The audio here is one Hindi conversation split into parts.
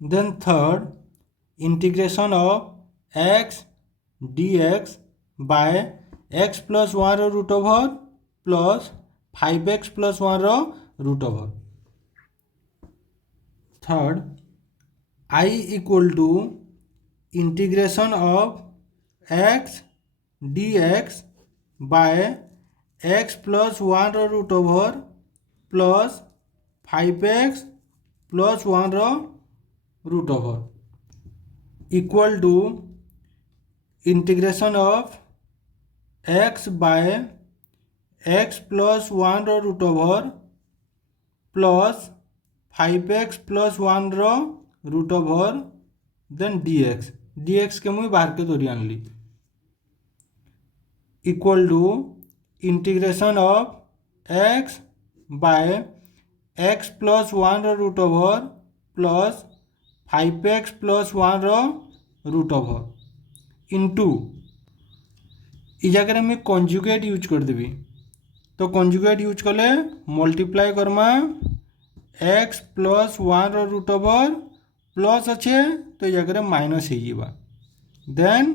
Then third, integration of x dx by x plus 1 root over plus 5x plus 1 root over. Third, I equal to integration of x dx by x plus 1 root over plus 5x plus 1 root over equal to integration of x by x plus 1 root over plus 5x plus 1 root over then dx के मुझे बाहर के धोरी आनली equal to integration of x by x plus 1 root over plus 5x plus 1 root over into इ जगह में कंजुगेट यूज कर देवी तो कंजुगेट यूज कले मल्टीप्लाई करमा x plus 1 root over plus अच्छे तो ये जगह माइनस हो then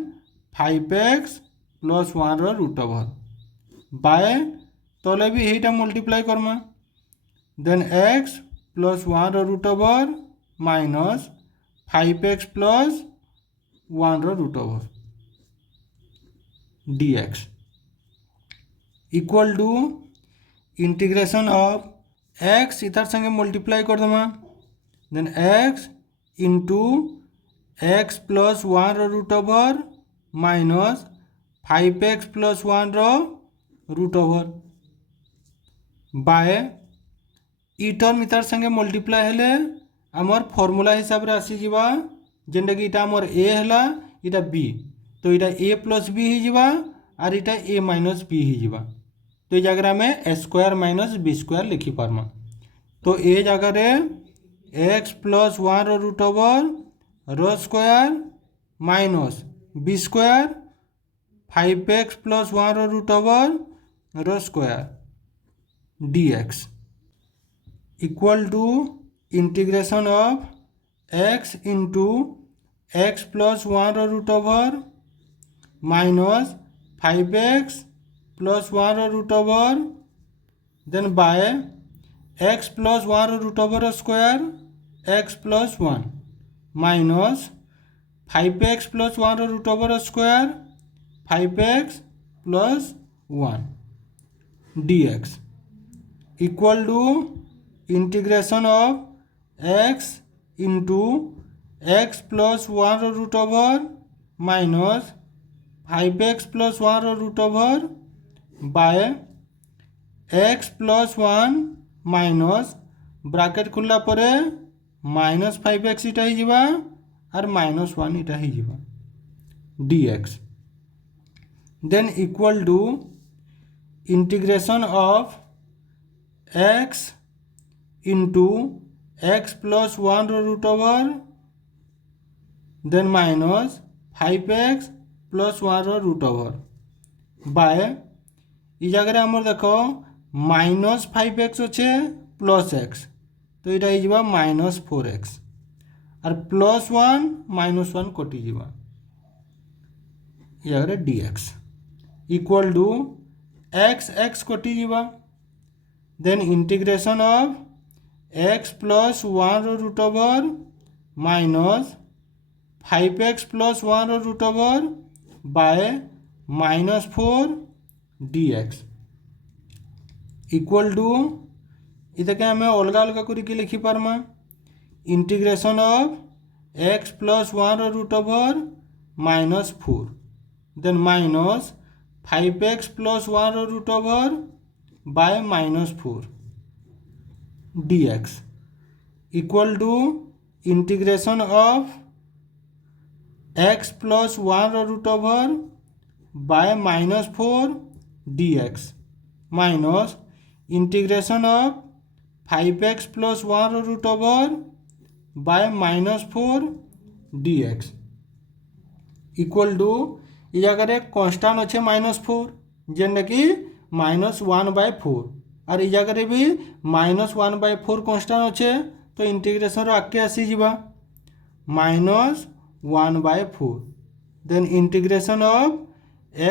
5x plus 1 root over by तले भी यहीटा मल्टीप्लाई करमा then x plus 1 root over minus 5x plus 1 root over dx equal to integration of x इधर संगे मल्टीप्लाई कर देमा then x into x plus 1 root over minus 5x plus 1 root over by इ टर्म इतार संगे मल्टीप्लाई हेले आमर फॉर्मूला हिसाब रे आसी जीवा जेंटा कि इटा आमर a हैला इटा b तो इटा a प्लस b ही जीवा और इटा a माइनस b ही जीवा तो ये जगह में a square minus b square लिखी पारमा तो a जगह रे x प्लस 1 रूट ओवर रो square minus b square 5x plus 1 root over रो square dx equal to integration of x into x plus 1 root over minus 5x plus 1 root over then by x plus 1 root over square x plus 1 minus 5x plus 1 root over square 5x plus 1 dx equal to integration of x into x plus 1 root over minus 5x plus 1 root over by x plus 1 minus bracket खुलला परे माइनस 5x इटा ही जीवा और माइनस 1 इटा ही जीवा dx then equal to integration of x into x plus 1 root over then minus 5x plus 1 root over by इ जगह आमर देखो माइनस 5x अच्छे प्लस x तो यहाँ हो माइनस 4x और प्लस 1 माइनस 1 कटि जावा ये dx इक्वल टू x कटि जावा then integration of x plus 1 root over minus 5x plus 1 root over by minus 4 dx equal to इतके आम अलग अलग करके लिखि पारमा integration of x plus 1 root over minus 4 then minus 5x plus 1 root over by minus 4 dx equal to integration of x plus 1 root over by minus 4 dx minus integration of 5x plus 1 root over by minus 4 dx equal to ये जगह कॉन्स्टांट अच्छे माइनस 4 जेनटा कि माइनस 1/4 और ये जगह भी माइनस 1/4 कॉन्स्टांट अच्छे तो इंटीग्रेशन आगे आसी जीवा minus 1/4 then integration of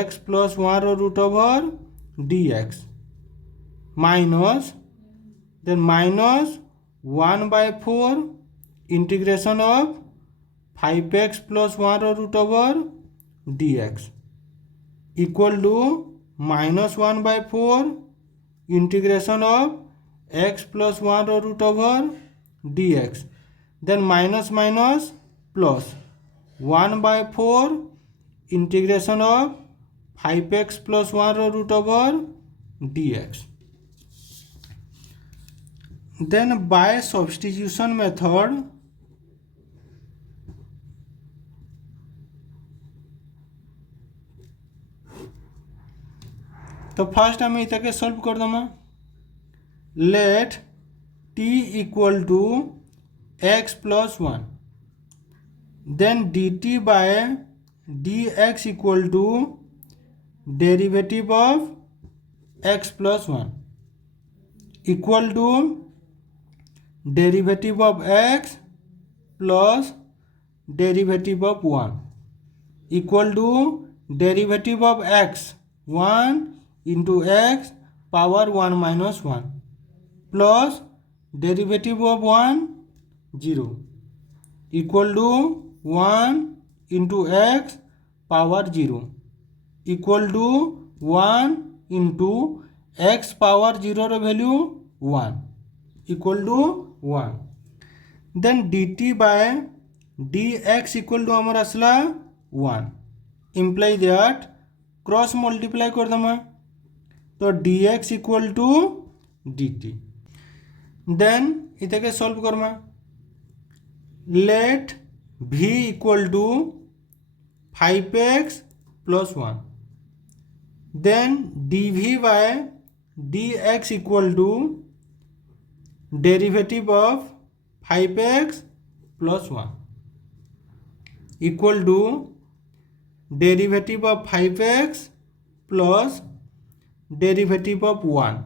x plus 1 root over dx minus then minus 1/4 integration of 5x plus 1 root over dx equal to minus 1/4 integration of x plus 1 root over dx then minus minus plus 1/4 integration of 5x plus 1 root over dx then by substitution method तो फास्ट आम इतके सॉल्व कर दमा let t equal to x plus 1 then dt by dx equal to derivative of x plus 1 equal to derivative of x plus derivative of 1 equal to derivative of x 1 into x power 1 minus 1 plus derivative of 1 0 equal to 1 into x power 0 equal to 1 into x power 0 ର value 1 equal to 1 then dt by dx equal to ଆମର ଆସିଲା 1 imply that क्रॉस मल्टीप्लाई कर दमा तो dx equal to dt then इतके सॉल्व करमा let v equal to 5x plus 1 then dv by dx equal to derivative of 5x plus 1 equal to derivative of 5x plus derivative of 1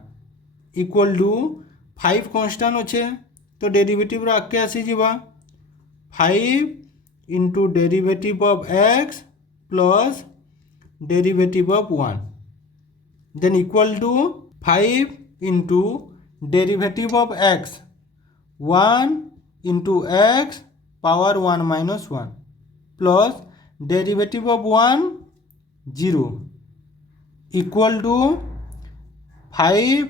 equal to 5 constant अच्छे तो डेरिवेटिव आगे आसी जावा 5 into derivative of x plus derivative of 1 then equal to 5 into derivative of x 1 into x power 1 minus 1 plus derivative of 1 0 equal to 5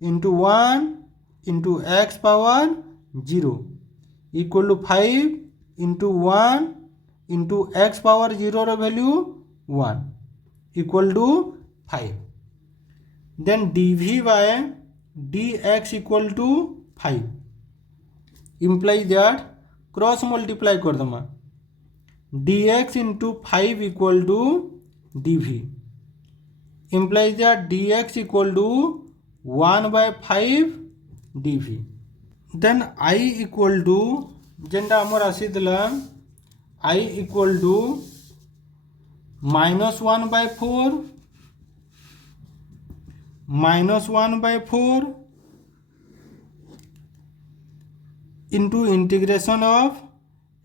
into 1 into x power 0 equal to 5 into 1 into x power 0 ର value 1 equal to 5 then dv by dx equal to 5 imply that cross multiply कर दमा dx into 5 equal to dv implies that dx equal to 1 by 5 dv then I equal to जेंटा आमर आसी दिला I equal to minus 1 by 4 into integration of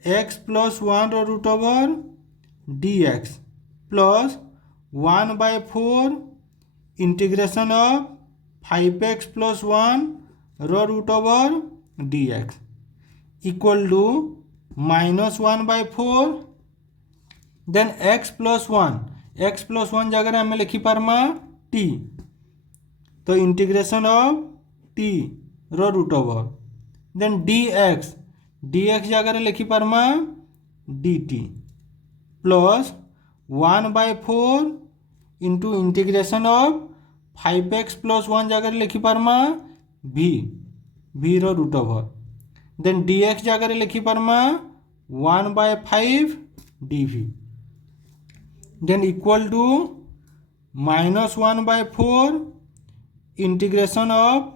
x plus 1 root over dx plus 1 by 4 integration of 5x plus 1 रो root over dx equal to minus 1 by 4 then x plus 1 जगह आम लिखिपारमा t तो इंटीग्रेशन ऑफ t रो रूट ओवर देन dx जगह लिखिपारमा dt plus 1 by 4 into integration of 5x plus 1 जगह लिखिपारमा v रो रूट ओवर देन dx जगह लिखिपारमा 1 by 5 dv then equal to minus 1 by 4 integration of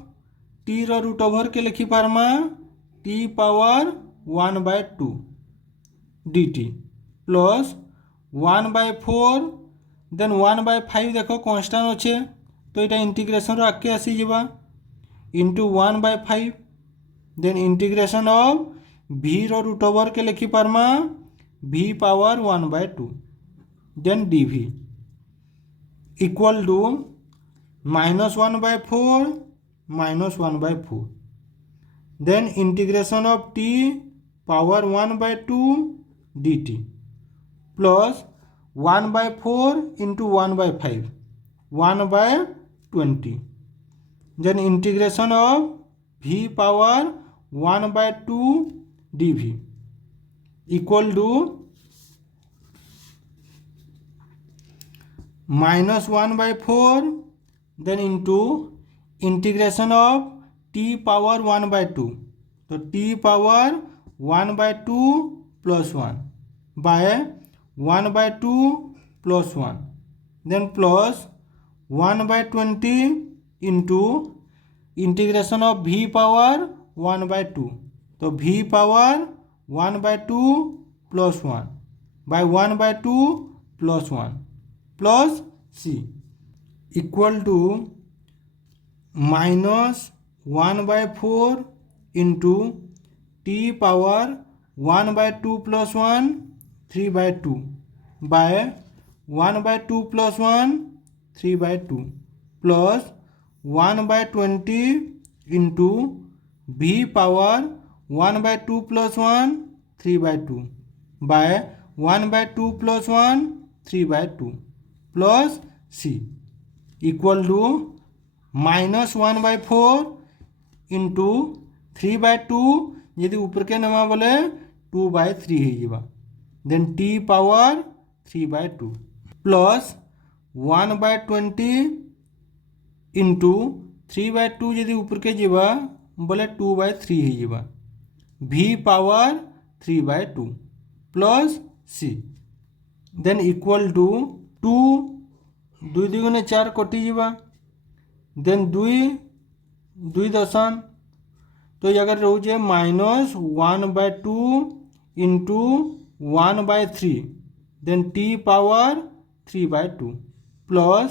t रो रूट ओवर के लिखिपारमा t power 1 by 2 dt plus 1 by 4 then 1 by 5 देखो कांस्टेंट अच्छे तो यहाँ इंटीग्रेशन आगे आसी जावा into 1 by 5 then integration of भी रो रूट ओवर के लिखी पारमा भी power 1/2 then dv equal to -1/4 -1/4 then integration of t power 1/2 dt plus 1/4 into 1/5 1/20 then integration of v power 1/2 dv equal to -1/4 then into integration of t power 1/2 तो t power 1/2 plus 1 by 1/2 plus 1 then plus 1/20 into integration of v power 1/2 तो v power 1/2 plus 1 by 1/2 plus 1 plus c equal to -1/4 into t power 1/2 plus 1 3/2 by 1/2 plus 1 3/2 plus 1/20 into v power 1/2 plus 1 3/2 by 1/2 plus 1 3/2 plus c equal to -1/4 into 3/2 यदि ऊपर के नमा बोले 2/3 हो then t power 3/2 plus 1/20 into 3/2 यदि ऊपर के जीवा बोले 2/3 हो v power 3/2 plus c then equal to 2 2 दुगुणे 4 कटि जीवा देन 2 दशम तो ये अगर रोचे -1/2 into 1/3 then t power 3/2 plus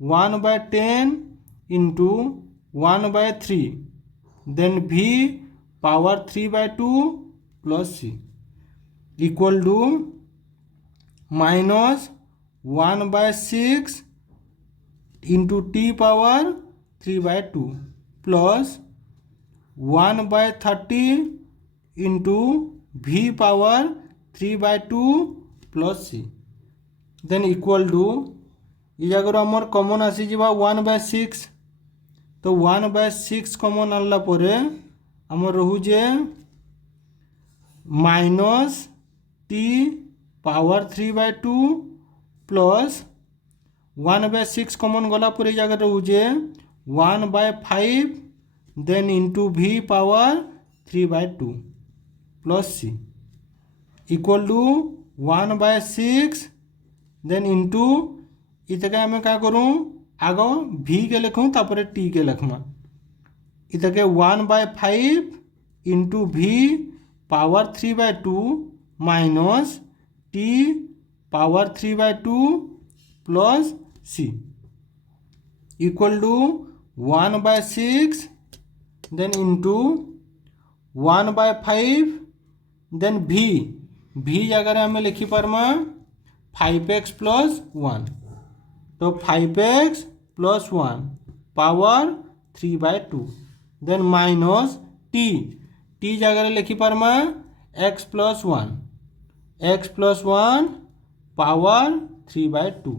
1/10 into 1/3 then v power 3/2 plus c equal to -1/6 into t power 3/2 plus 1/30 into v power 3/2 plus c then equal to ये जगह आमर कमन आसीजा 1/6 तो 1/6 कमन आनला परे आमर रोचे -t पावर 3/2 प्लस 1/6 कमन गला पर जगह रोचे 1/5 then into v power 3/2 plus c equal to 1/6 then into इतके आम क्या करूँ आग v के लिखूँ तापर t के लिखमा इतके 1/5 into v power 3/2 minus t power 3/2 plus c equal to 1/6 then into 1/5 then v जगह आम लिखी पार्मा 5x प्लस 1 तो 5x plus 1 power 3/2 then minus t जगह लिखी पार्मा x plus 1 power 3/2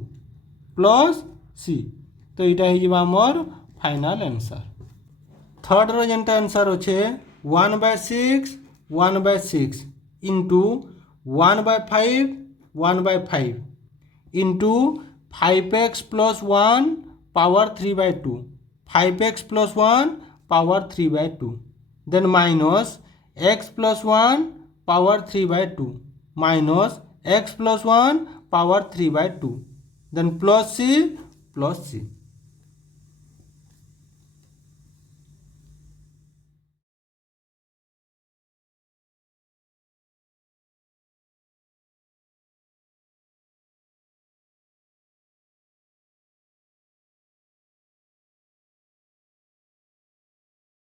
plus c तो यहाँ आमर फाइनल आंसर थर्ड रो जेनटा आंसर अच्छे 1/6 into 1/5 into 5x plus 1 power 3/2 5x plus 1 power 3/2 then minus x plus 1 power 3/2 minus x plus 1 power 3/2 then plus c